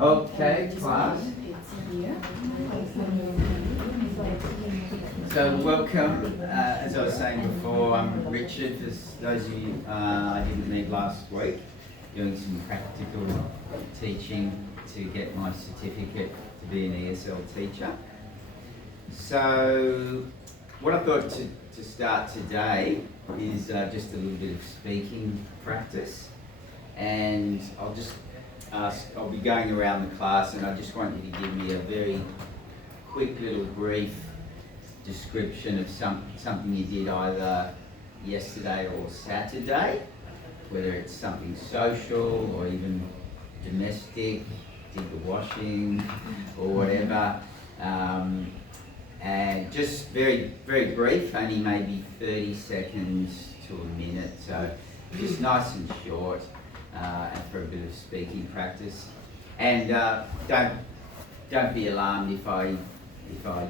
Okay, class. So welcome. As I was saying before, I'm Richard. For those of you I didn't meet last week, doing some practical teaching to get my certificate to be an ESL teacher. So what I thought to start today is just a little bit of speaking practice, and I'll be going around the class, and I just want you to give me a very quick little brief description of something you did either yesterday or Saturday, whether it's something social or even domestic, did the washing or whatever, and just very, very brief, only maybe 30 seconds to a minute, so just nice and short, and for a bit of speaking practice. And don't be alarmed if I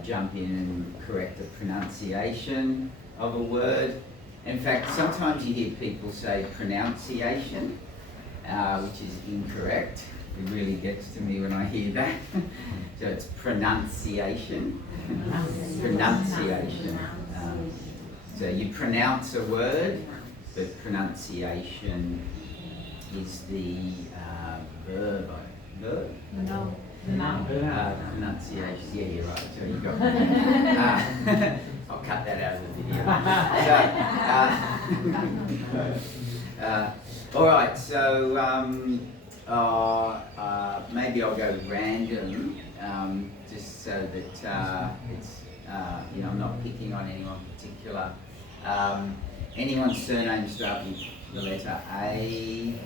jump in and correct the pronunciation of a word. In fact, sometimes you hear people say pronunciation, which is incorrect. It really gets to me when I hear that. So it's pronunciation. Pronunciation. So you pronounce a word, but pronunciation is the verb. Verb? No. Pronunciation. Yeah, you're right. So you got that. I'll cut that out of the video. All right. So maybe I'll go random, just so that it's I'm not picking on anyone particular. Anyone's surname start with the letter A?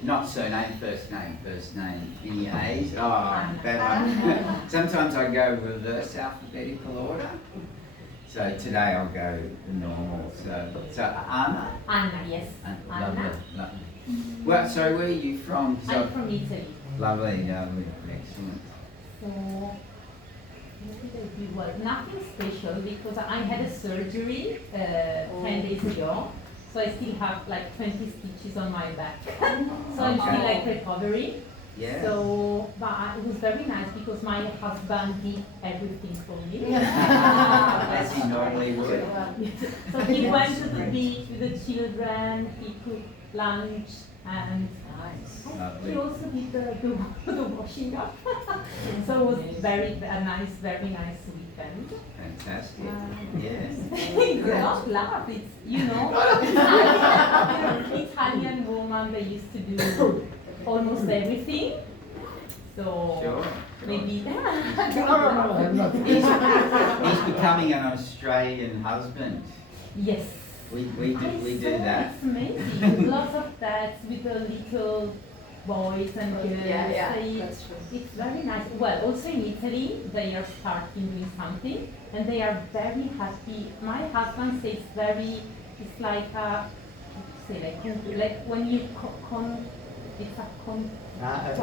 Not surname, first name. Any A's? Oh, bad one. Sometimes I go reverse alphabetical order. So today I'll go the normal. So Anna? Anna, yes. Lovely. Well, so where are you from? So, I'm from Italy. Lovely, excellent. So, well, nothing special because I had a surgery 10 days ago. So I still have like 20 stitches on my back. So I'm still like recovering. Yeah. So, but it was very nice because my husband did everything for me. As he normally would. So he went to the beach with the children, he cooked lunch, and he also did the washing up. So it was very nice weekend. Fantastic. Yes. Don't laugh, it's, Italian woman, they used to do almost everything. So Sure. maybe He's becoming an Australian husband. yes. We do that. It's amazing. Lots of dads with the little boys and girls. Yeah, that's true. It's very nice. Well, also in Italy, they are starting doing something, and they are very happy. My husband says it's like like when you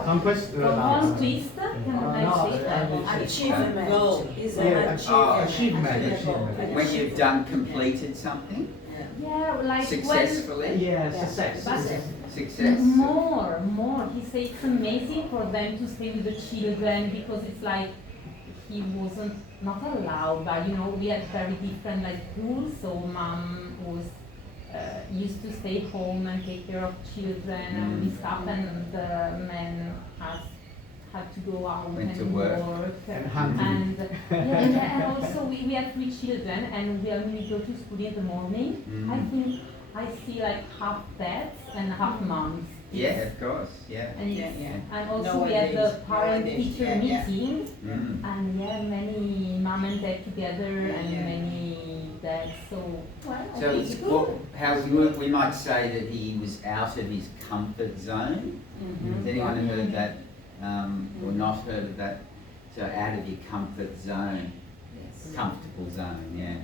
Conquest? conquist. Achievement. Goal. Is Achievement. When you've completed something Yeah, like successfully. Yeah, success. Success. More. He says it's amazing for them to stay with the children because it's like he wasn't not allowed, but we had very different like rules. So mom was used to stay home and take care of children and this stuff, and the men had to go out Went and to work. And hunting. And also we have 3 children, and when we go to school in the morning, I think I see like half dads and half moms. Yeah, of course. Yeah. And also we had the parent-teacher meeting, and many mom and dad together, and many dads. So how we might say that he was out of his comfort zone. Has anyone heard that or not heard of that? So out of your comfort zone, comfortable zone, yeah.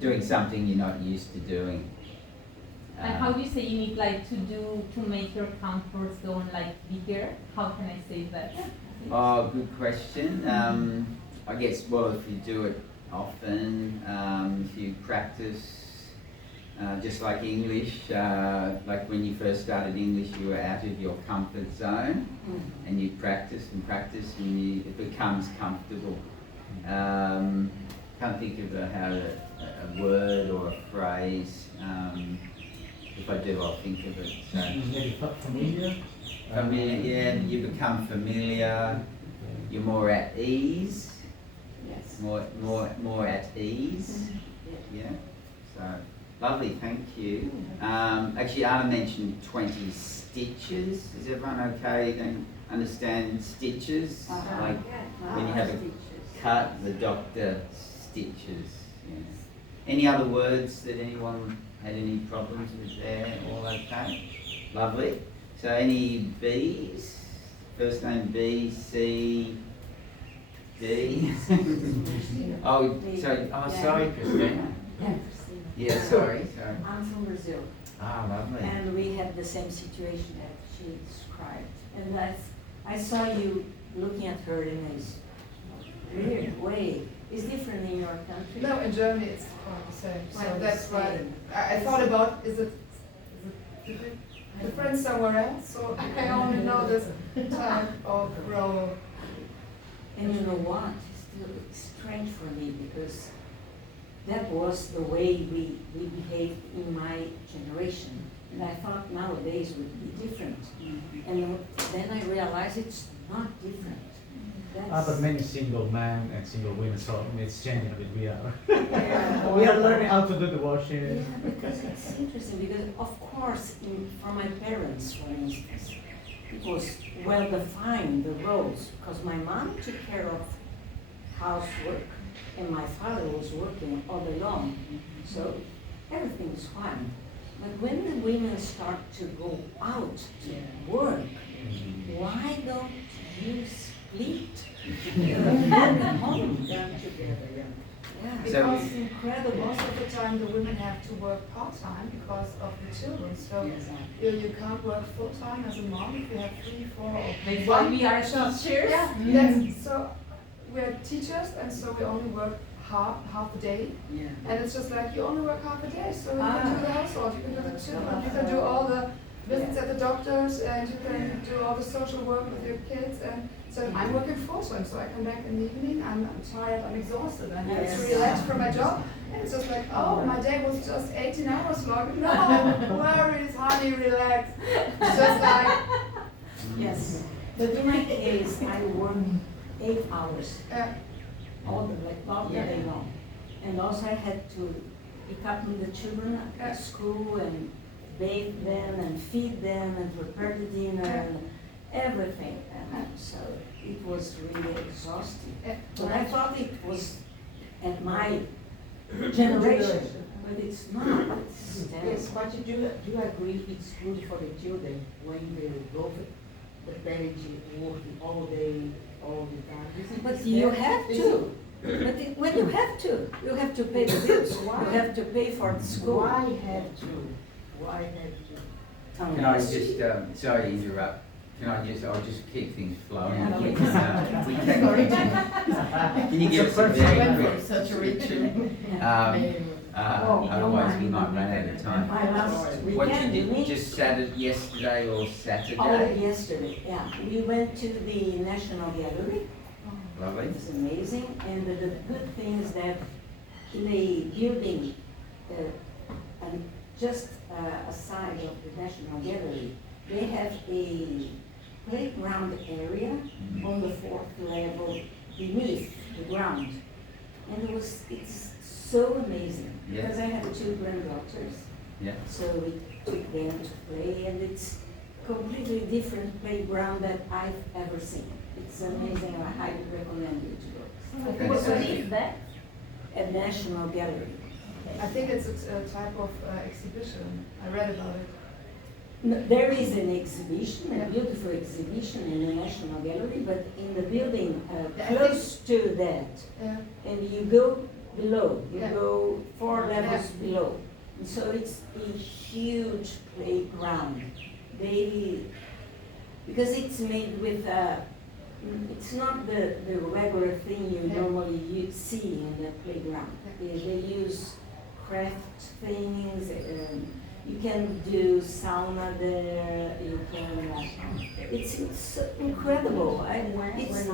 Doing something you're not used to doing. And how do you say you need like to make your comfort zone like bigger? How can I say that? Oh, good question. I guess, well, if you do it often, if you practice just like English, like when you first started English, you were out of your comfort zone, and you practice and practice, and it becomes comfortable. Can't think of a word or a phrase. If I do, I'll think of it. So, Maybe familiar? yeah, you become familiar. You're more at ease. Yes. More at ease. Yeah. So lovely. Thank you. Actually, Anna mentioned 20 stitches. Is everyone okay? They understand stitches? Like when you have a cut, the doctor stitches. Yeah. Any other words that anyone had any problems with there? All okay? Lovely. So any B's? First name B, C, D? Sorry, Christina. Yeah, sorry. I'm from Brazil, Ah, lovely. and we had the same situation that she described. And I saw you looking at her in this weird way. It's different in your country. No, in Germany it's quite the same. So Quite the that's why same. I thought about, is it different somewhere else? So I only know this type of role. And you know what? It's still strange for me because that was the way we behaved in my generation. And I thought nowadays would be different. And then I realized it's not different. But many single men and single women, so it's changing a bit. We are Yeah. we are learning how to do the Yeah, washing. because it's interesting, because of course, for my parents, for instance, it was well defined, the roles, because my mom took care of housework, and my father was working all day long, so everything was fine. But when the women start to go out to work, why don't you split? At home. Yeah, So- Because it's incredible. most of the time the women have to work part-time because of the children. So you can't work full-time as a mom if you have 3, 4 or That's why one we are child. teachers. Yeah, that's, so we're teachers and so we only work half a day. Yeah. And it's just like you only work half a day, so you can do the household, you can do the children, you can do all the visits at the doctors, and you can do all the social work with your kids. And so I'm working full time, so I come back in the evening, I'm tired, I'm exhausted, I have to Yes. relax from my job. And it's just like, oh, my day was just 18 hours long. No worries, honey, relax. It's just like, Yes, but in my case, I work 8 hours all the day long. And also I had to pick up the children at school and bathe them and feed them and prepare the dinner and everything. And so it was really exhausting. But I thought it was at my generation, but it's not. It's Yes, but you do agree it's good for the children when they go the parents working all day, all the time? Isn't But this you bad? have to. When you have to pay the bills. Why? You have to pay for the school. Why have to? Why have to? Can I just, sorry to interrupt, I'll just keep things flowing. Yeah, We please. can you give us a very quick Such a rich. otherwise we might run out of time. I last What weekend, you you did, mean? just Saturday, yesterday or Saturday? Oh, yesterday, yeah. We went to the National Gallery. Lovely. It's amazing. And the good thing is that in a building, and just aside of the National Gallery, they have a playground area on the 4th level beneath the ground. And it's so amazing, Yeah. because I have 2 granddaughters, Yeah. so we took them to play, and it's completely different playground that I've ever seen. It's amazing, I highly recommend you to go. What is that? At National Gallery. I think it's a type of exhibition. I read about it. No, there is an exhibition, a beautiful exhibition in the National Gallery, but in the building close to that, Yeah. and you go below, you Yeah. go 4 levels below. And so it's a huge playground. Because it's made with, it's not the regular thing you Yeah. normally see in the playground. They use craft things. You can do sauna there. You can. It's incredible. It's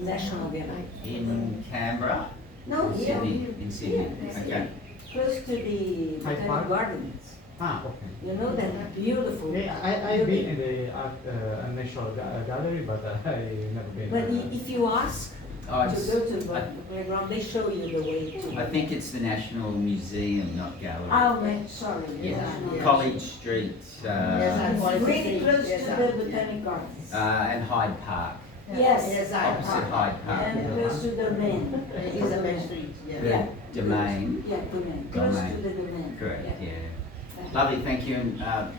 National Gallery. In Canberra? No, here. Sydney, in Sydney, Yeah, okay. Close to the Hyde Botanic Park? Gardens. Okay. You know that beautiful. Yeah, I've been in the art national gallery, but I never been. But if you ask Oh, to it's, go to the playground, they show you the way to. I think it's the National Museum, not gallery. Oh, man, sorry. Yeah, National College Street, Yes, It's really close Yes, to I- the Botanic Gardens. and Hyde Park, Yes. Yes, I opposite Hyde Park. And close to the main. Elizabeth Street, yeah. The Yeah. domain, Yeah, domain, close to Domain. the domain. correct, Yeah. yeah. Lovely, thank you, and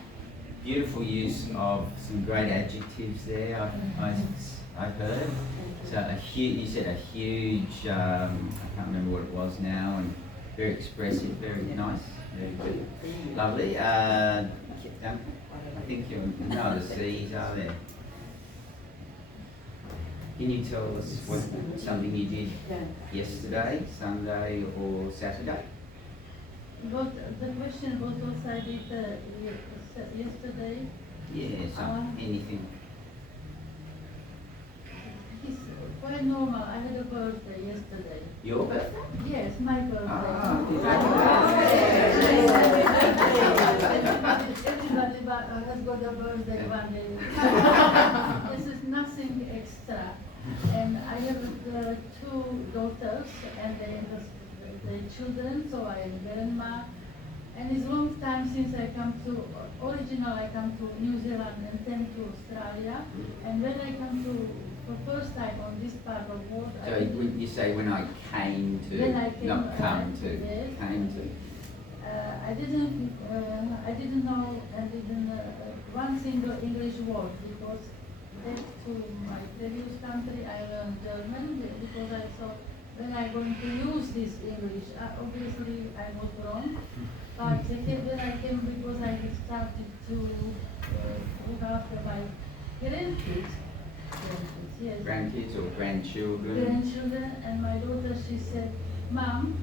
beautiful use of some great adjectives there, I've heard. So a huge, you said a huge, I can't remember what it was now, and very expressive, very nice, very good. Lovely, Duncan, I think you know the C's are there. Can you tell us what, something you did Yeah. yesterday, Sunday or Saturday? But the question was also I did yesterday. Yeah, some, anything. It's quite normal. I had a birthday yesterday. Your birthday? Yes, my birthday. Ah, Everybody has got a birthday one day. This is nothing extra. And I have two daughters and they have their children, so I am grandma. And it's long time since I come to, I come to New Zealand and then to Australia. And when I come to, for first time on this part of the world, So when you say when I came to, When I came, not come to, yes. came to. I didn't know and didn't one single English word because back to my previous country I learned German because I thought when I'm going to use this English, obviously I was wrong. But when I came because I started to look after my grandkids, yes, Grandkids or grandchildren? grandchildren, and my daughter, she said, Mom,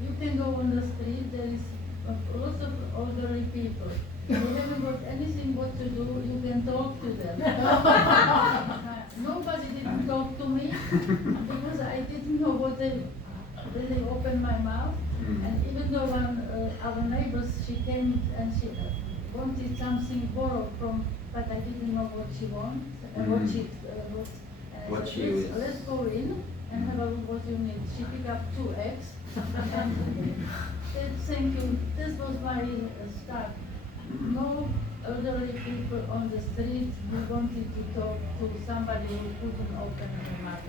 you can go on the street, there is lots of elderly people. They haven't got anything what to do, you can talk to them. Nobody didn't talk to me because I didn't know what they, when they opened my mouth. And even though one, our neighbors, she came and she wanted something borrowed from, but I didn't know what she wants, what she, What said, she was- let's go in and have a look what you need. She picked up 2 eggs and said, thank you, this was my start. No elderly people on the street who wanted to talk to somebody who couldn't open their mouth.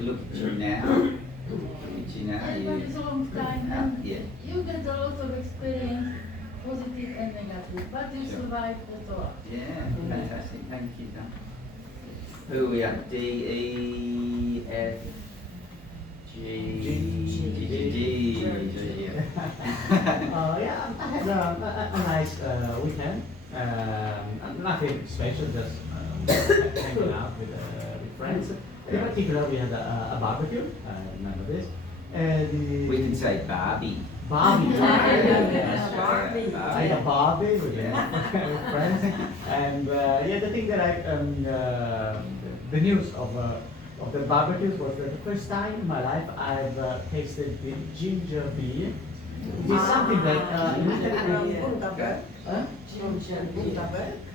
Look at you now. Look at you now. And but it's a long time and Yeah. you get a lot of experience, positive and negative, but you Sure. survive the tour. Yeah, fantastic. Thank you, Don. Who are we at? D, E, F, G, yeah. Yeah, I had a nice weekend. Nothing special, just hanging out with friends. In particular, we had a barbecue. Remember this? We can say Barbie. Barbie. Barbie. I had a Barbie with, with friends, and yeah, the thing that the news of the barbecues was that the first time in my life I've tasted the ginger beer. It is something that in Italy. Huh?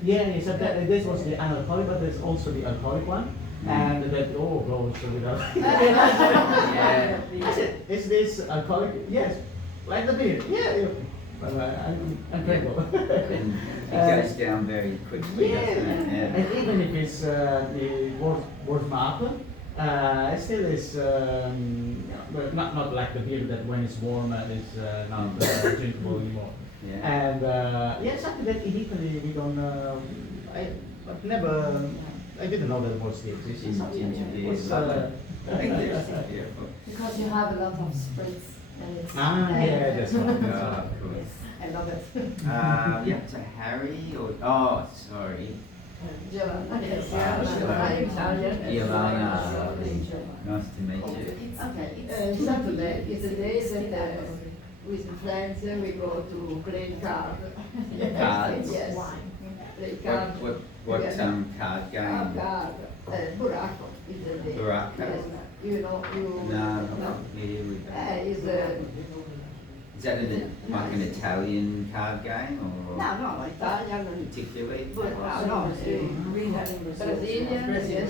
Yeah, it's this was the unalcoholic, but there's also the alcoholic one. And that goes without. Yeah. I said, is this alcoholic? Yes. Like the beer? Yeah. But I'm grateful. And it goes down very quickly, Yeah. doesn't it? Yeah. And even if it's worth up, it still is well, not like the beer that when it's warm is not drinkable anymore. Yeah. And yeah, something that in Italy we don't. I've never. I didn't know that it was the existence. Ginger beer, Was, lovely. Thank you. Beautiful. Because you have a lot of spritz and it's. Yeah, that's right. That's Oh, right. of course. Yes, I love it. Yeah, to Harry or, oh, sorry. Giovanna, yes. Giovanna. I'm Italian. Giovanna, nice to meet you. Okay, Saturday is the day that with friends we go to play card. Cards? Yes. Play card. What together. card game? Card. Buraco is the day. Buraco? Yes. You know, you. No, I'm not familiar with that. Is Is that like an Italian card game or no, Italian. particularly? But no, Brazilian, yes, yes.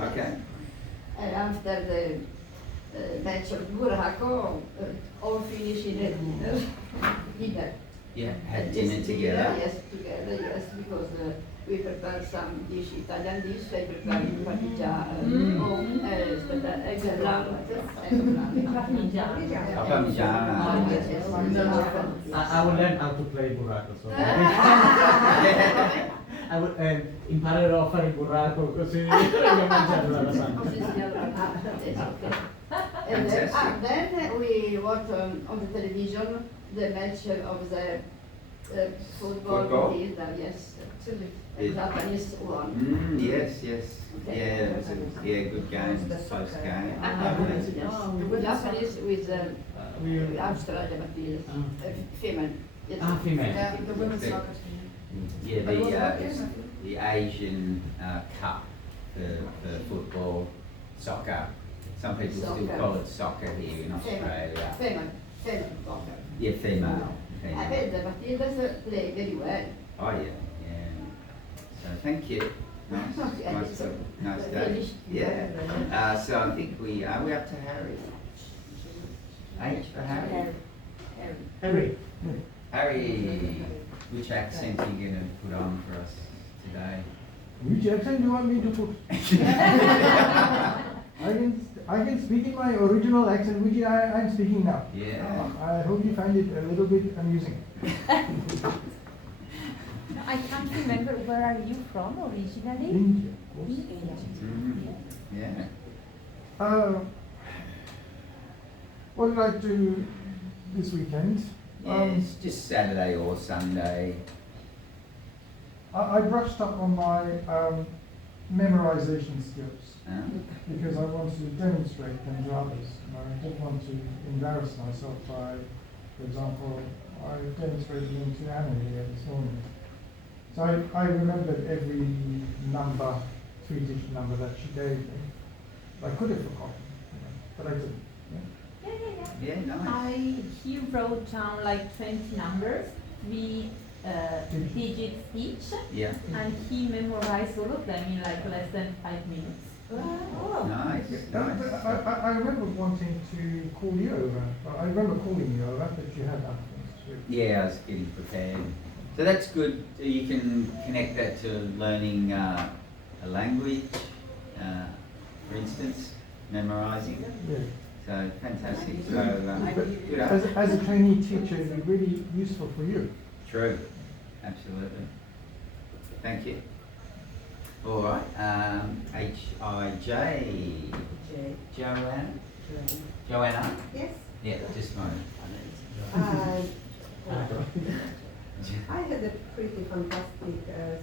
Okay. And after the match of Buraco, all finish in a dinner. Yeah, had dinner together. Yes, together, yes, because we prepare some dish, Italian dish, I prepare parmigiano, eggplant. Parmigiana. I will learn how to play burraco. So I will imparerò a fare il burraco così voglio mangiare la lasagna. And then we watch on the television the match of the football. Football? Yes, Chile. Japanese one. Yes. Yeah, it was a good game, close game. Japanese with We Australia, but female. Yes. female. Yeah, the women's soccer team. Yeah, But it was okay. the Asian Cup for football, soccer. Some people still Soccer. call it soccer here in Australia. Female soccer. Yeah, female. I bet the Matildas play very well. Oh yeah. So thank you. Nice, Okay. nice day. Finished. Yeah. So I think are we up to Harry? H for Harry. Harry. Harry, which accent are you going to put on for us today? Which accent do you want me to put? I can speak in my original accent, which I'm speaking now. Yeah. I hope you find it a little bit amusing. I can't remember where are you from originally? India, of course. Mhm. Yeah. What did I do this weekend? Yeah, it's just Saturday or Sunday. I brushed up on my memorization skills Huh? because I want to demonstrate them to others. And I don't want to embarrass myself by, for example, I demonstrated them to Anna here this morning. So I remembered every number, three-digit number that she gave me. I could have forgotten, but I didn't. Yeah, nice. He wrote down like 20 numbers, 3 digits each, Yeah. and he memorized all of them in like less than 5 minutes. Nice. Nice. I remember wanting to call you over. I remember calling you over, but you had other things to do. Yeah, I was getting prepared. So that's good. You can connect that to learning a language, for instance, memorizing. Yeah. So fantastic. So But good. as a trainee teacher, it'd be really useful for you. True. Absolutely. Thank you. All right. H-I-J. Joanna? Joanna? Yes. Yeah, just a moment. I had a pretty fantastic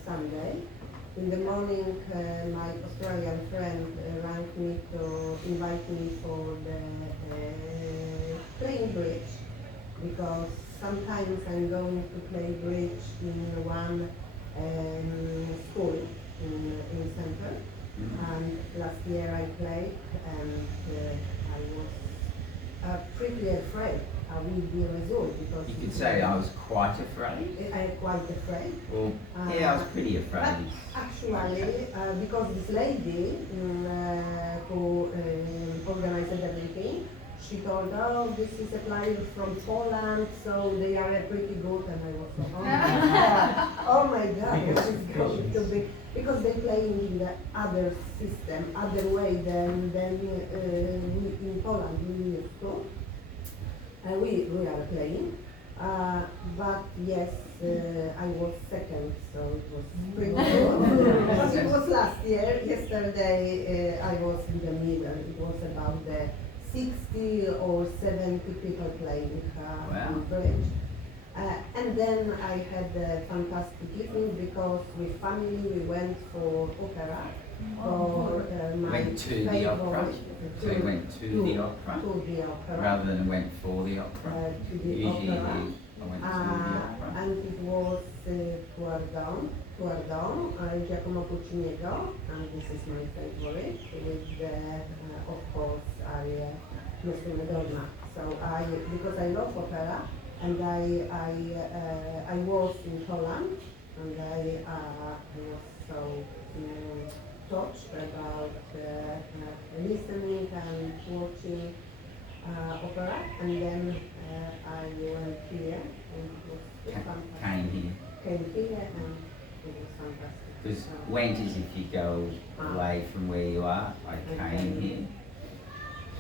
Sunday. In the morning, my Australian friend rang me to invite me for the playing bridge, because sometimes I'm going to play bridge in one school in center. And last year I played, and I was pretty afraid I will be a result, because You could say I was quite afraid. I'm quite afraid. Well, yeah, I was pretty afraid. Actually, because this lady who organized everything, she told, oh, this is a player from Poland, so they are pretty good, and I was like, oh my God, what is going to be? Because they play in the other system, other way than we in Poland we used to. We are playing, but yes, I was second, so it was pretty good. But it was last year. Yesterday I was in the middle. It was about the 60 or 70 people playing Wow. on bridge. And then I had a fantastic evening because with family we went for opera. For my Went to the favorite- opera? So you went to the opera To the opera. rather than went for the opera? To the Usually opera. I went to the opera. And it was Tuardon, Giacomo Puccini'ego, and this is my favorite, with the, of course, aria Nostra Madonna. So because I love opera, and I was in Holland, and I was so touched about listening and watching opera, and then I went here, and it was fantastic. Came here. Came here, and it was fantastic. Because So, went is if you go away from where you are. I came here.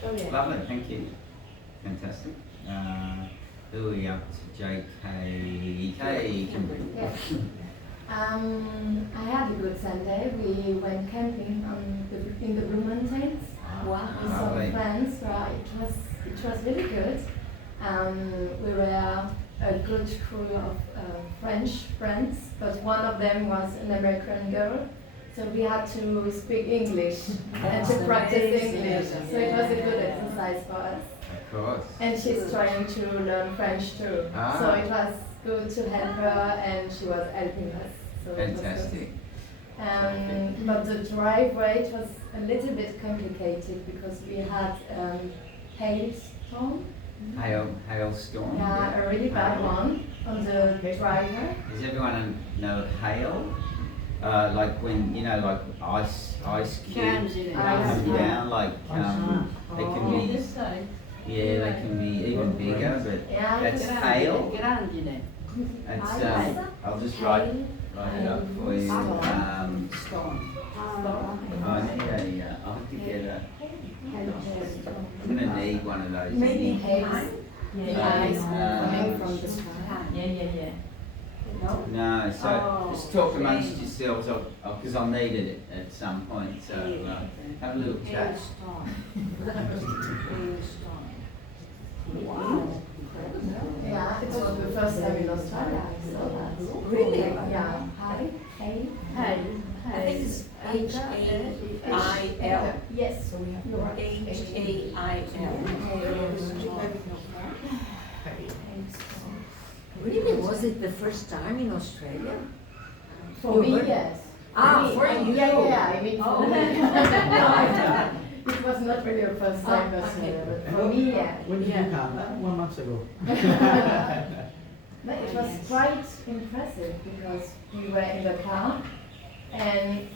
so yeah. Lovely, thank you. Fantastic. Who are we up to? JK. I had a good Sunday. We went camping in the Blue Mountains with some Lovely. friends. It was really good. We were a good crew of French friends, but one of them was an American girl, so we had to speak English and to practice English. So it was a good exercise for us. Of course. And she's trying to learn French too. Ah. So it was good to help her, and she was helping us. So it was good. Fantastic. But the driveway, it was a little bit complicated because we had hailstorm, Hailstorm. yeah, a really bad one on the driveway. Does everyone know hail? Like when, you know, like ice cubes come down, like they can be, This side. yeah, they can be even bigger, but Yeah, that's hail. It's, Ice. I'll just write it up for you. Storm. I need I'll have to get a, I'm gonna need one of those. Maybe Nick. hail. Yeah, Ice yeah. coming from the sky. yeah. No? No, so Oh, just talk amongst yourselves, because I'll need it at some point, so have a little chat. Yeah, it was the first time in Australia I saw that. Really? Yeah. Hail. Hey, I think it's H-A-I-L. Yes. You're right. H-A-I-L. Really, was it the first time in Australia? For me, You were- yes. Ah, Me, for you. Yeah, I mean, Oh. for me. It was not really a first time, but for me, yeah. When did you come? 1 month ago. But it was quite impressive because we were in the car and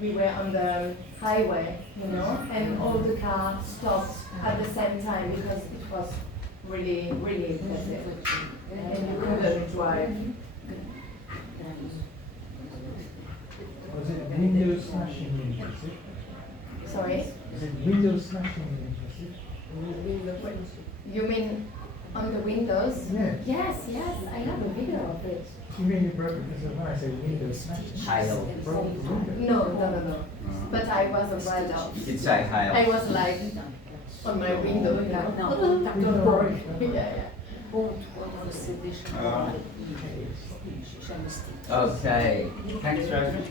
we were on the highway, you know, and all the cars stopped at the same time because it was really, really impressive. And you couldn't drive. Was it window smashing interested? Sorry? Was it window smashing interested? You mean on the windows? Yeah. Yes, I have a video of it. You mean you broke it because of when I say window smashing? Hail. Broke the window. No. But I was afraid You of. could say hail. I was like on my window, you know. Don't worry. Yeah. Okay, thanks, Rosemary.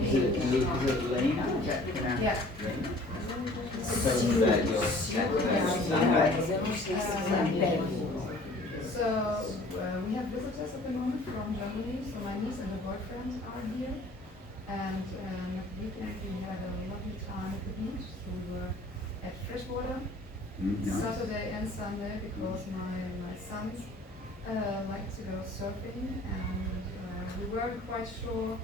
Is it Lena? Is that pronounced Yeah. Lena? So your Sunday? So we have visitors at the moment from Germany. So my niece and her boyfriend are here, and at the weekend we had a lovely time at the beach. So we were at Freshwater Nice. Saturday and Sunday because my sons like to go surfing, and we weren't quite sure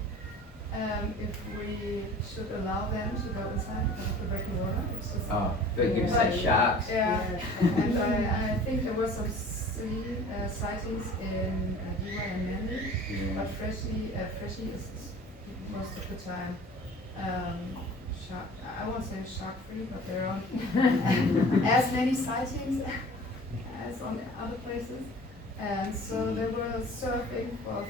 if we should allow them to go inside because of the breaking water. It's just Oh, they're going to say sharks. yeah, and I think there were some sightings in Diva and Manly, Yeah. but Freshie is most of the time shark. I won't say shark free, but there aren't as many sightings as on other places. And so they were surfing for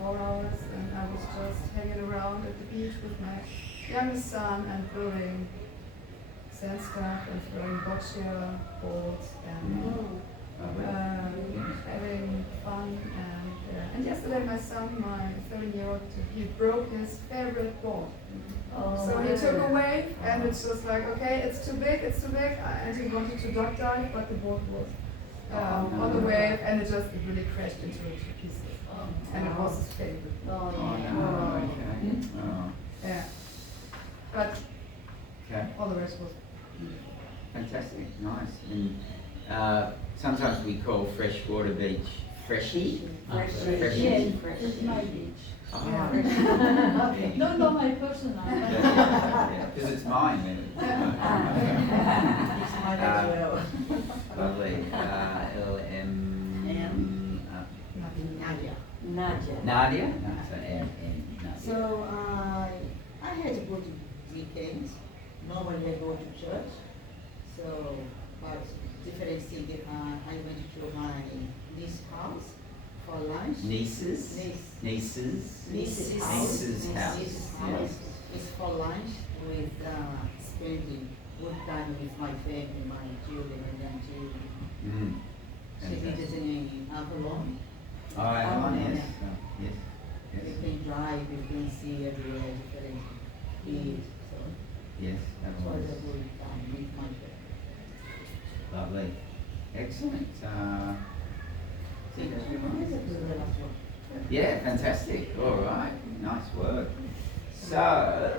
3-4 hours, and I was just hanging around at the beach with my youngest son and building sand stuff and throwing boccia boards and having fun. And yesterday my son, my 13-year-old, he broke his favorite board. So he took a wave, and it's just like, okay, it's too big, and he wanted to duck dive, but the board was on the wave, and it really crashed into it to pieces. And it was his favorite. Oh, no, okay. Oh. Yeah. But Okay. all the rest was Fantastic, nice. And sometimes we call freshwater beach freshy. Freshy. Yes, it's my beach. Oh. Yeah. No, my personal. Because it's mine. Then. It's mine as well. Lovely. LM. Nadia. Nadia? No, so M. Nadia. So I had a good weekend. Normally I go to church. So, but different city. I went to my niece's house for lunch. Nieces? Niece's house. Nieces' house. Niece's Yes. house. It's for lunch with spending good time with my family, my children and grandchildren. Mm. She did it in Avalon. Oh, Avalon, yeah. yes. Yes. You Yes. can drive, you can see everywhere different views. So Yes, it was Avalon. a good time with my family. Lovely. Excellent. Think that's everyone? Yeah, fantastic. All right. Nice work. So,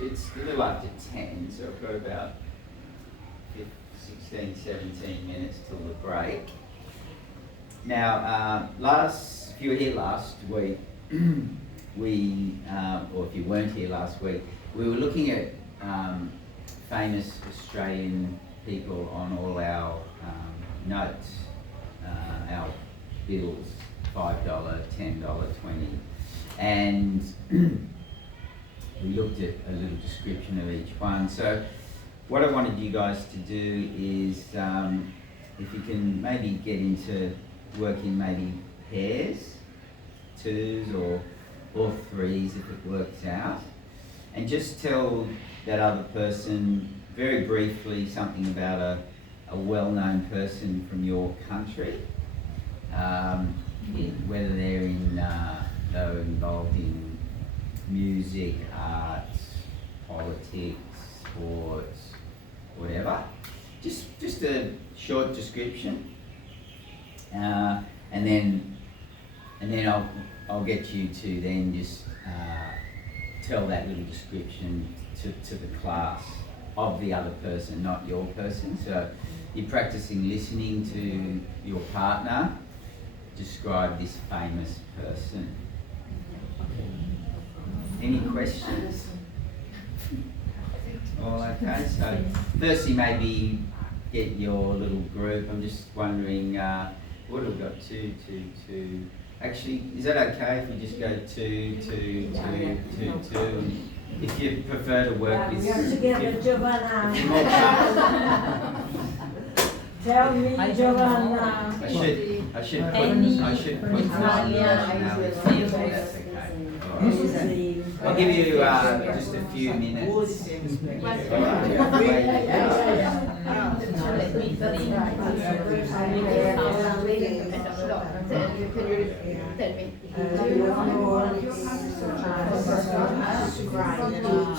it's a little after 10, so I've got about 16, 17 minutes till the break. Now, if you were here last week, or if you weren't here last week, we were looking at famous Australian people on all our notes, our bills, $5, $10, $20. And we looked at a little description of each one. So what I wanted you guys to do is, if you can maybe get into working maybe pairs, twos or threes if it works out, and just tell that other person very briefly something about a well-known person from your country, whether they're involved in music, arts, politics, sports, whatever. Just a short description, and then I'll get you to then just tell that little description to the class of the other person, not your person. So you're practicing listening to your partner describe this famous person. Any questions? All okay. So firstly, maybe get your little group. I'm just wondering, what have we got? Two. Actually, is that okay if we just go two? And if you prefer to work with, We are together, Giovanna. if you're more comfortable- Tell me, Giovanna. I should put Any nationality if that's okay. All right. I'll give you just a few minutes.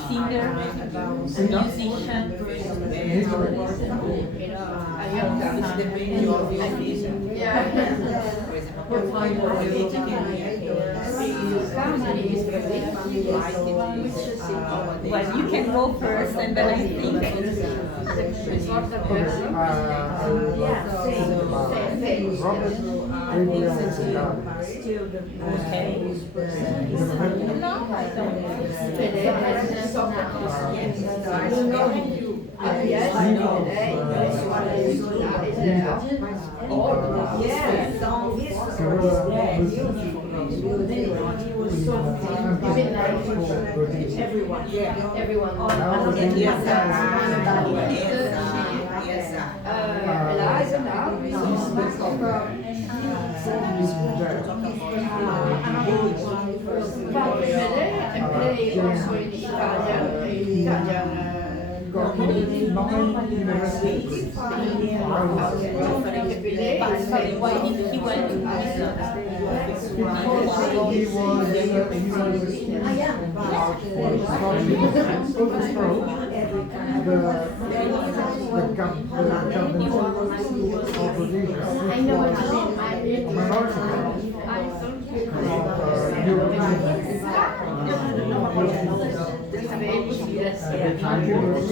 Singer, musician. Well, you can go first, and then I think. Still the most famous person. No, I don't. I don't know you. Yes, I know. That's what I saw. Yes, song is there. He was so everyone. Yeah, everyone. Eliza now. Fede and play also in Italian 9 in the rest of the groups. But sorry, why did he went to prison? Because he was overthrown the government of Rhodesia, I know what you mean. a minority of Europeans. At the time he was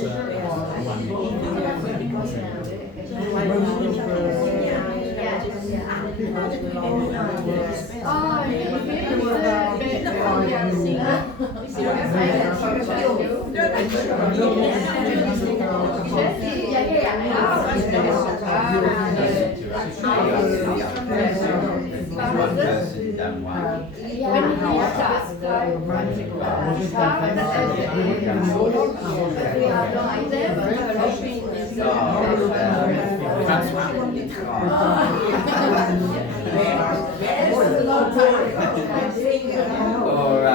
One person done one. Or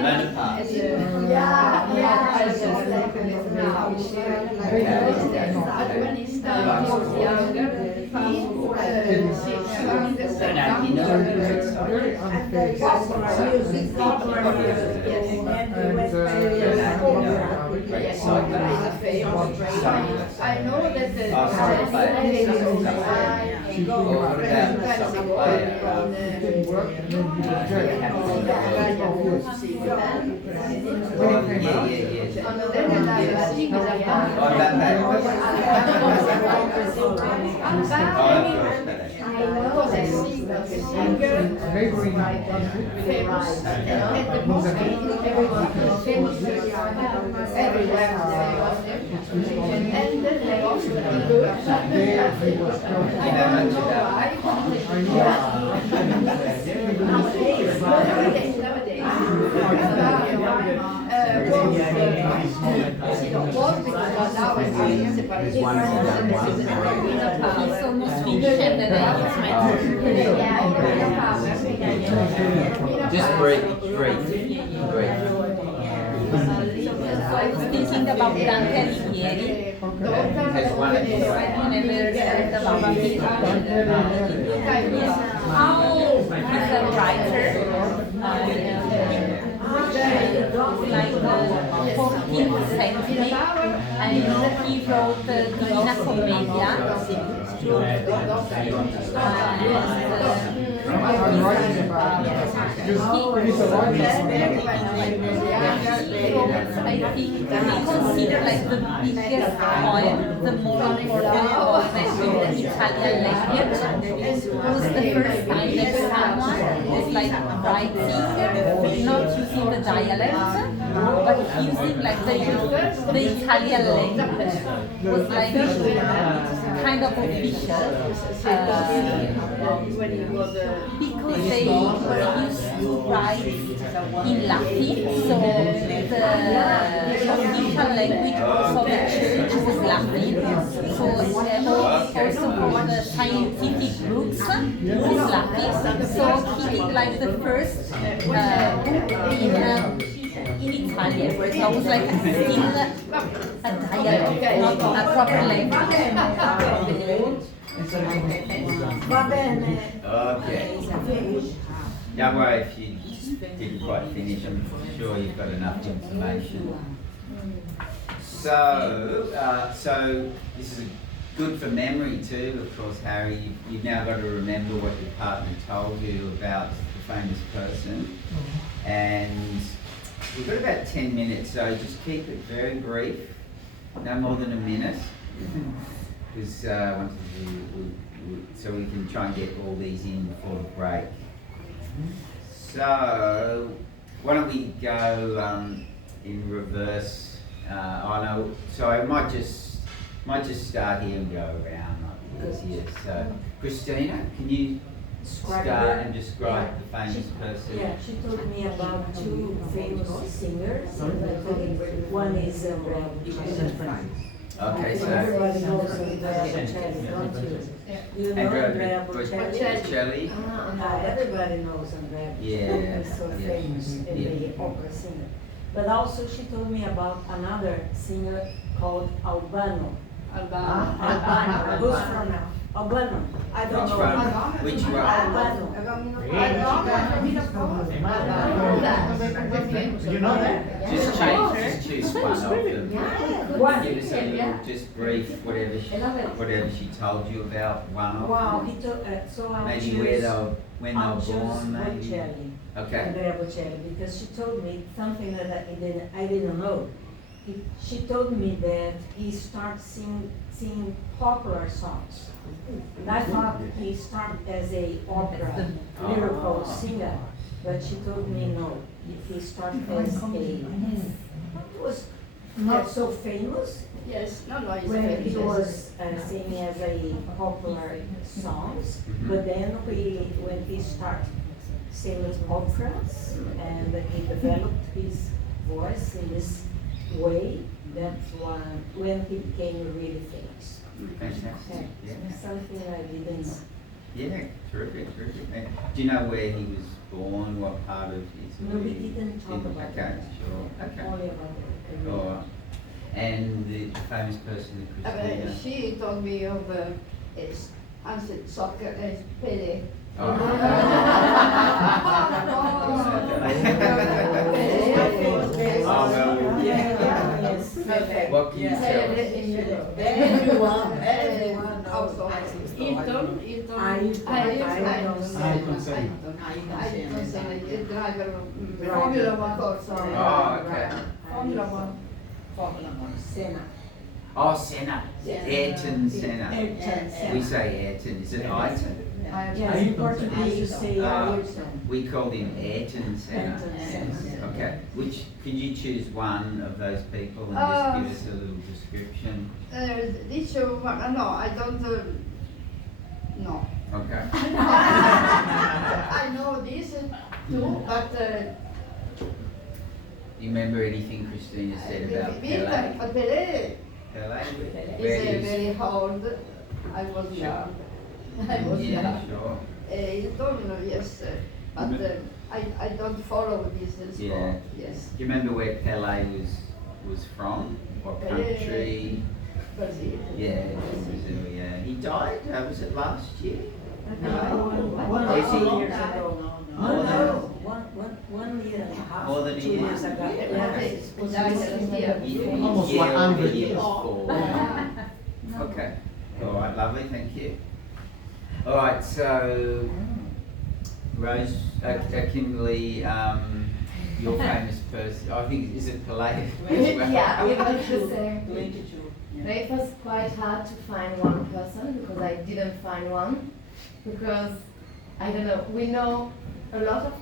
Bonaparte. very unfair. I know that the It didn't work, and then he was jailed. A neighboring country, there he was He's almost finished and then Just breathe. So I was thinking about Dante Alighieri. Has one of these. I never heard about him. He's a writer. Like the 14th century, and he wrote Divina Commedia. I think they consider like the biggest poem, the more important poem in the Italian language. It was the first time that someone was like writing, not using the dialect, but using like the Italian language. It was like kind of official. Because they used to write in Latin, so the official language of the church was Latin. So also for the scientific books is Latin. So he did like the first in Italian, where it was like still a dialect, not a proper language. Okay. Don't worry if you didn't quite finish. I'm sure you've got enough information. So this is good for memory too. Of course, Harry, you've now got to remember what your partner told you about the famous person. And we've got about 10 minutes, so just keep it very brief, no more than a minute. Because so we can try and get all these in before the break. So why don't we go in reverse? So I might just start here and go around, might be easier. So Christina, can you start and describe the famous person? Yeah, she told me about two famous singers. One is Okay, so everybody knows Andrea Bocelli, don't you? You know Andrea Bocelli? Everybody knows Andrea Bocelli. Yeah, She's so yeah. famous and Yeah. the opera singer. But also she told me about another singer called Albano. Albano. Who's from Albano? I don't Which know. one? Which one? Albano. You know that? Just choose one of them. One. Give us a little, just brief, whatever she told you about one of Wow, them. he told, so I'll Maybe choose, where they were, when they I'll were choose born, maybe. Bocelli. Okay. Andrea Bocelli, because she told me something that I didn't know. She told me that he started singing popular songs. And I thought he started as a opera lyrical singer, but she told me no. He started as a, he was not so famous Yes, no, it's when very he yes. was singing as a popular songs, but then when he started singing operas and he developed his voice in this way, that's when he became really famous. Fantastic. Yeah. Something I didn't know. Yeah, terrific. And do you know where he was born? What part of Italy? No, we didn't talk about Okay, that. sure. Okay. Only about it. All right. And the famous person, Christina. She told me of Ansel soccer and Pele. Yes. What can you tell us? Everyone knows Also, Ayrton. Ayrton Senna. Ayrton Senna, il driver Formula One corso. Oh, okay. Formula One. Formula One. Senna. Oh, Senna. Senna. Ayrton Senna. Ayrton Senna. We say Ayrton. Is it Ayrton? Yes, in Portuguese you say Ayrton. We called him Ayrton Senna. Ayrton Senna. Okay. Which could you choose one of those people and just give us a little description? No, I don't. No. Okay. I know this too, but You remember anything Christina said about Pele? but Pelé Pele? is very hard. I was young. I was Yeah, young. sure. You don't know, yes, but I don't follow this sport. Yeah. Yes, Do you remember where Pele was from? What country? Brazil. Yeah, Brazil, yeah. He died, was it last year? One Is he- years ago. More than- One year and a half. More than a 2 year? years ago. Almost Yeah, 100 it years. is four. Okay. All right, lovely, thank you. All right, so Rose, Kimberly, your famous person, I think, is it Pele? Yeah, it was the same. 22. But it was quite hard to find one person because I didn't find one. Because, I don't know, we know a lot of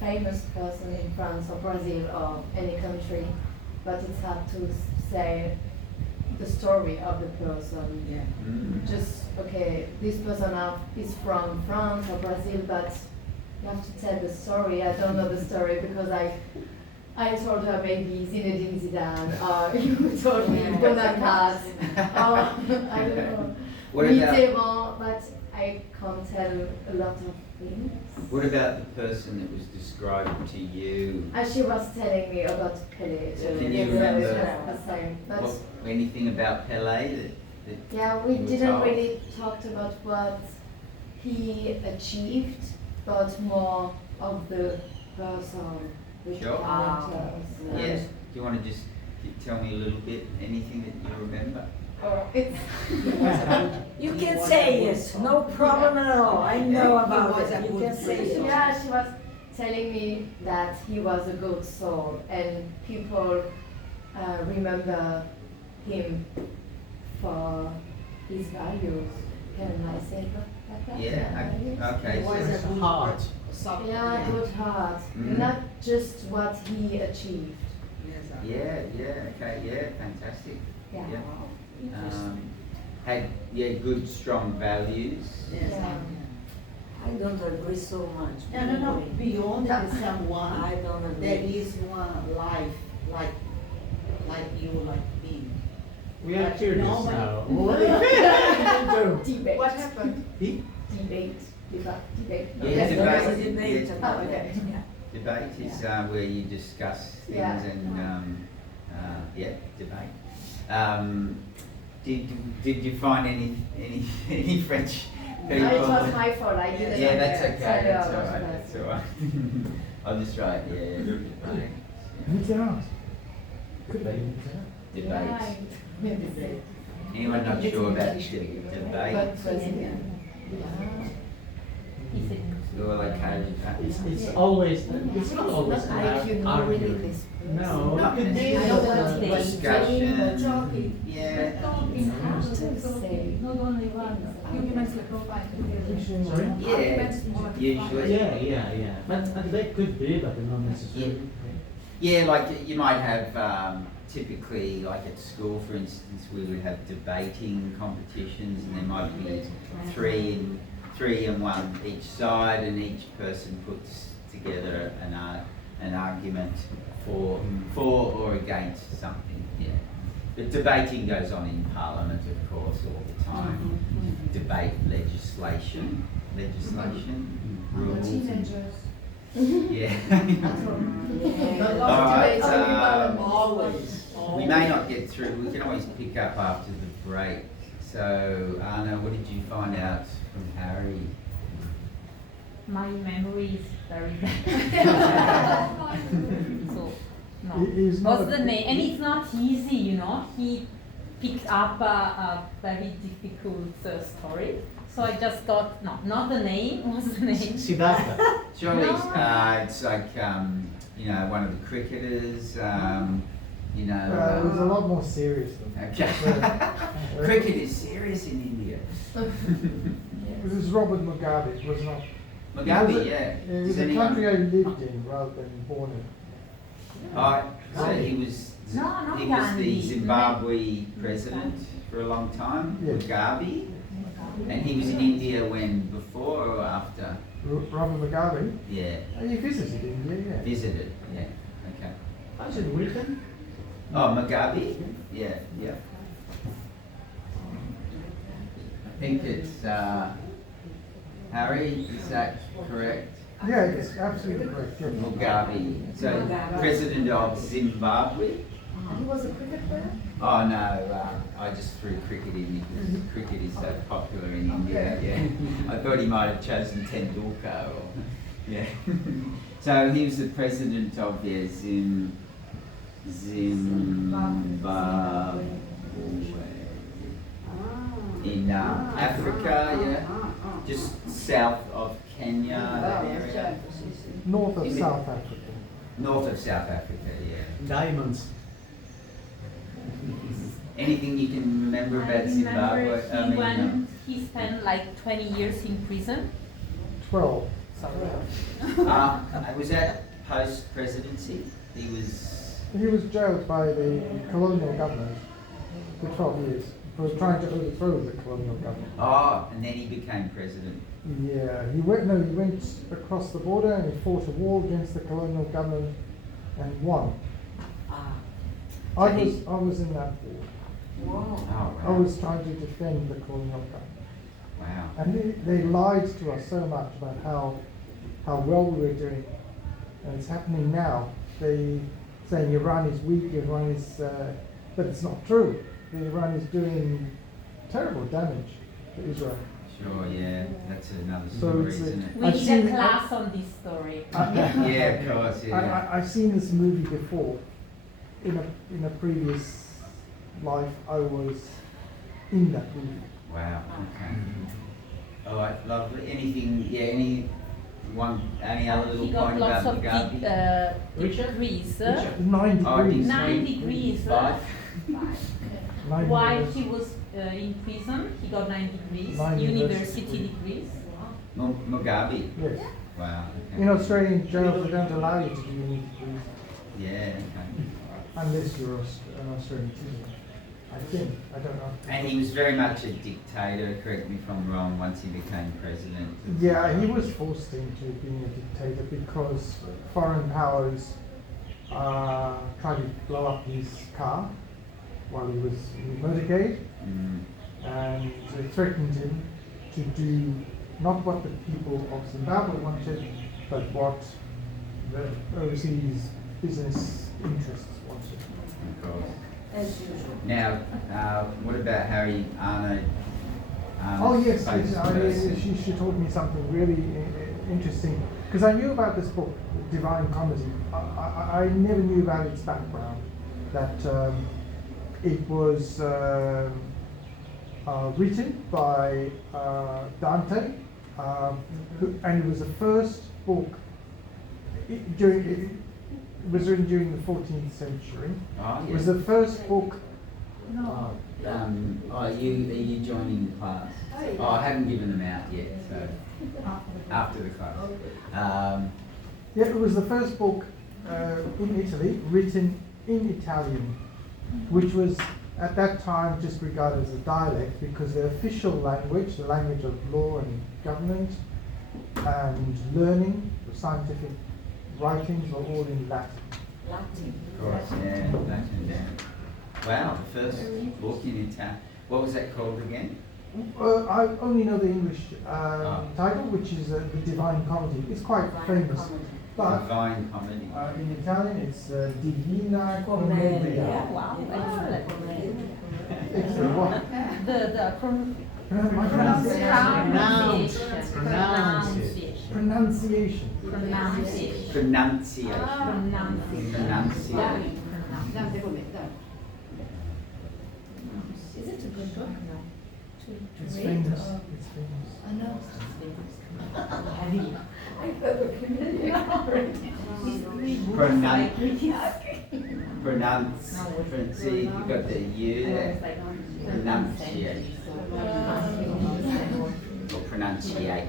famous person in France or Brazil or any country, but it's hard to say the story of the person. Yeah. Mm. Just, okay, this person is from France or Brazil, but you have to tell the story. I don't know the story because I told her maybe Zinedine Zidane, or you told me Bonacat, or I don't know, What about, Mitterrand, but I can't tell a lot of things. what about the person that was described to you? And she was telling me about Pelé. Can you Yes, remember yes, the same. But What, anything about Pele that yeah, we you were didn't told? really talk about what he achieved, but more of the person, the Sure. characters. Yes. Do you want to just tell me a little bit, anything that you remember? It's You can say yes, no problem at all. I know about it. You can say yes. yeah, she was telling me that he was a good soul, and people remember him for his values. Can I say that like that? Yeah, okay. It was a good Heart. soccer. Yeah, good heart. Mm. Not just what he achieved. Yeah, okay, yeah, fantastic. Yeah. Yeah. Had good, strong values. Yes. Yeah. I don't agree so much. No. Beyond the someone, I don't there agree. is one life like you, like me. We are curious Nobody- now. What did you do? Debate. What happened? Debate. Debate. Yeah, There debate. was a debate Yeah. about Okay. it. Debate is where you discuss things Yeah. and debate. Did you find any French people? No, it was my fault. I didn't. Yeah, that's okay. Sorry, That's I all was right. not- That's all right. I'll just write debate. Mitterrand. Could be. Debate. Anyone not sure about debate? But president. He said, You're okay with that? It's always, it's not always Not like you know really arguing. this. No, it could be. I don't want to say. Discussion. Yeah. It's hard to say. Not only one. Sorry? Yeah. Usually. Yeah. But they could be, but not necessarily. Yeah, like you might have typically, like at school, for instance, we would have debating competitions, and there might be three and one each side, and each person puts together an argument for or against something. Yeah, but debating goes on in Parliament, of course, all the time. Debate legislation, rules. Yeah. All right. Always. We may not get through. We can always pick up after the break. So, Anna, what did you find out from Harry? my memory is very bad. So, no. He's not What's a- the name? And it's not easy, you know. He picked up a very difficult story. So I just got, no, not the name. What's the name? Siddhartha. Surely No. it's like, one of the cricketers, it was a lot more serious than that. Okay. Cricket is serious in India. It was Robert Mugabe, it was not. Mugabe, yeah. It was Does a anyone- country I lived in rather than born in. So he was No, not he was the Gandhi. Zimbabwe president for a long time, Yeah. Mugabe, and he was in India when before or after? Robert Mugabe, Yeah, he visited India, yeah. visited. Yeah, okay. How's it written? Oh, Mugabe. Yeah. I think it's Harry. Is that correct? Yeah, it's absolutely correct. Yeah. Mugabe. So president of Zimbabwe. He was a cricket player? Oh no, I just threw cricket in because cricket is so popular in India. Yeah, I thought he might have chosen Tendulkar. Or, yeah. So he was the president of Zimbabwe in Africa. Yeah, just south of Kenya, that area. North of Is it- South Africa. North of South Africa. Yeah. Diamonds. Anything you can remember I about Zimbabwe? remember he spent like 20 years in prison. 12. Sorry. Was that post-presidency? He was jailed by the colonial government for 12 years for trying to overthrow the colonial government. and then he became president. Yeah, he went across the border and he fought a war against the colonial government and won. I was in that war. Oh, wow. I was trying to defend the colonial government. Wow. And they lied to us so much about how well we were doing. And it's happening now. They saying Iran is weak, Iran is, but it's not true. Iran is doing terrible damage to Israel. Sure, yeah. That's another So story, it's isn't it? We I've need seen- a class on this story. Yeah, of course, yeah. I've seen this movie before. In a previous life, I was in that movie. Wow, okay. All right, lovely. Any other little He got point lots about of Mugabe? Richard? degrees. 9 Oh, degrees. 9 degrees. Five? 9 While degrees. he was in prison, he got 9 degrees. 9 University university. degrees. Mugabe? Yes. Wow, okay. In Australian jails, they don't allow you to do any degrees Yeah, okay. unless you're an Australian citizen. I think. I don't know. And he was very much a dictator, correct me if I'm wrong, once he became president. Yeah, he was forced into being a dictator because foreign powers tried to blow up his car while he was in the motorcade, Mm, and they threatened him to do not what the people of Zimbabwe wanted, but what the overseas business interests want to. Of course. As usual. Now, what about Harry Arno? Oh yes, famous person? she told me something really interesting, because I knew about this book, Divine Comedy. I never knew about its background, that it was written by Dante, and it was the first book it was written during the 14th century. Oh, It was yeah. the first book. No. Are you joining the class? Oh, I haven't given them out yet, so after the class. Yeah, it was the first book in Italy written in Italian, which was at that time just regarded as a dialect, because the official language, the language of law and government and learning, the scientific writings were all in Latin. Latin. Of course, yeah, Latin, yeah. Wow, the first book in Italian. What was that called again? I only know the English title, which is The Divine Comedy. It's quite famous, but Divine Comedy. in Italian it's Divina Commedia. Commedia. Wow, excellent. It's what? The My pronunciation. Pronunciation. pronunciation. Pronunciation. Pronunciation. Pronunciation. Pronunciation. Dante come, dai. Is it a good book? No. It's read, famous. or- It's famous. I know. See, you got the U there. Pronunciate. Or pronunciate.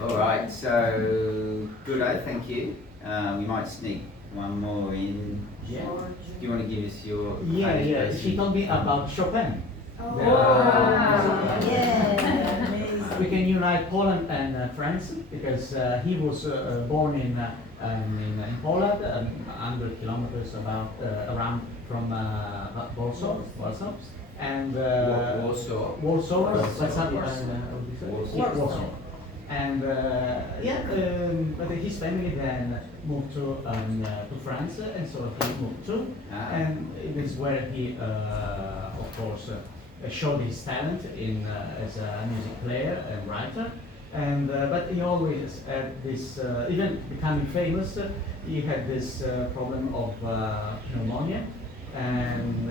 All right, so good. Thank you. We might sneak one more in. Yeah. Do you want to give us your Yeah, famous yeah. person? She told me about Chopin. Wow. Yeah, amazing. We can unite Poland and France, because he was born in Poland, 100 kilometers around from Warsaw, and Warsaw. Warsaw. Warsaw. Yeah, Warsaw. And but his family then moved to France, and so he moved too. Ah. And it is where he, of course, showed his talent in as a music player and writer. And but he always had this, even becoming famous, he had this problem of pneumonia, and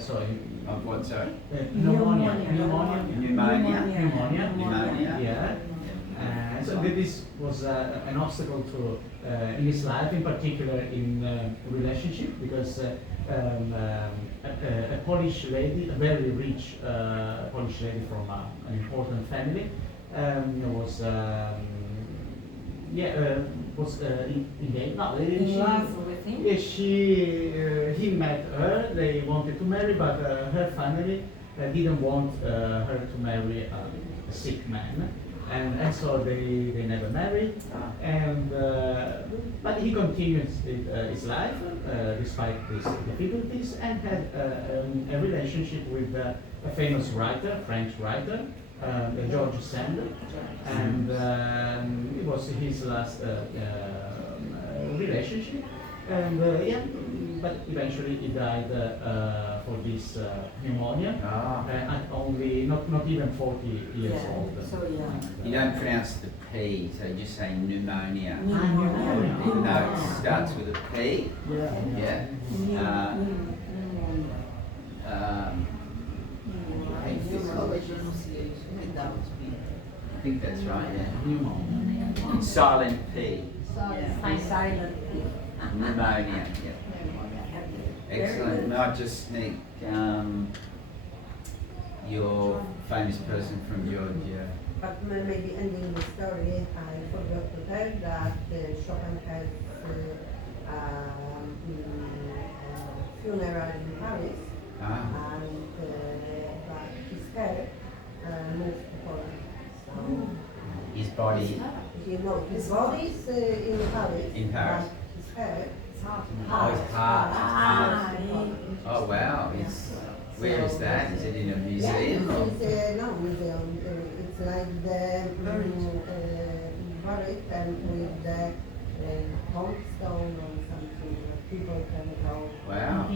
so he, Of what, sorry? pneumonia. Yeah. So this was an obstacle to in his life, in particular in relationship, because a Polish lady, a very rich Polish lady from an important family, was engaged. No, In love with him? he met her. They wanted to marry, but her family didn't want her to marry a sick man. And so they never married, and but he continued his life despite these difficulties, and had a relationship with a famous writer, French writer, George Sand, and it was his last relationship, and but eventually he died for this pneumonia, at only not even 40 years old. So yeah. You don't pronounce the P, so you just say pneumonia. Pneumonia. Even though it starts with a P. Yeah. Yeah. I think that's right, yeah. Pneumonia. Silent P. Silent. Pneumonia, yeah. Excellent. Might just sneak your famous person from Georgia. But maybe ending the story, I forgot to tell that Chopin has funeral in Paris, and but his hair moved to Poland. So, His body his body is in Paris. In Paris. But his hair. Oh, his heart. Oh wow. Where is that? Is it in a museum? It's no museum. It's it's like the barrack and with the tombstone or something that people can go. Wow.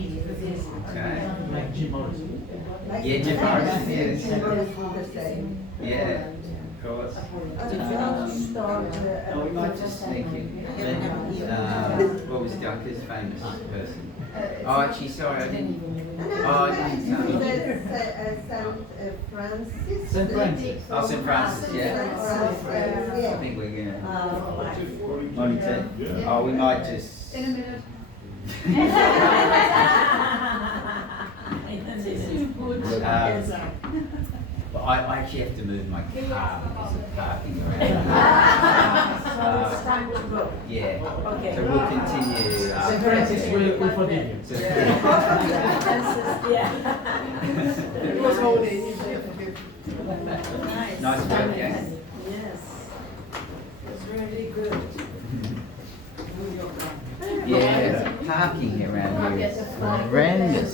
Okay. Like Jim Morrison. Like Yeah, Jim Morrison, yes. Jim Morrison the same. Yeah, of course. And if you want to start Oh, we might just sneak in. What was Dunker's famous person? Oh, actually, sorry, I didn't. Oh, I didn't tell you. Saint Francis. St. Francis. Oh, St. Francis, yeah. I Yeah. think we're gonna. Monitor. Oh, we might just. In a minute. But I actually have to move my car because of parking around. So it's time to go. Yeah. Okay. So we'll continue. St. Francis will forgive you. It was holy. Nice work, yeah. Yes. It's really good. Yeah, parking around here is horrendous.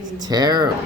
It's terrible.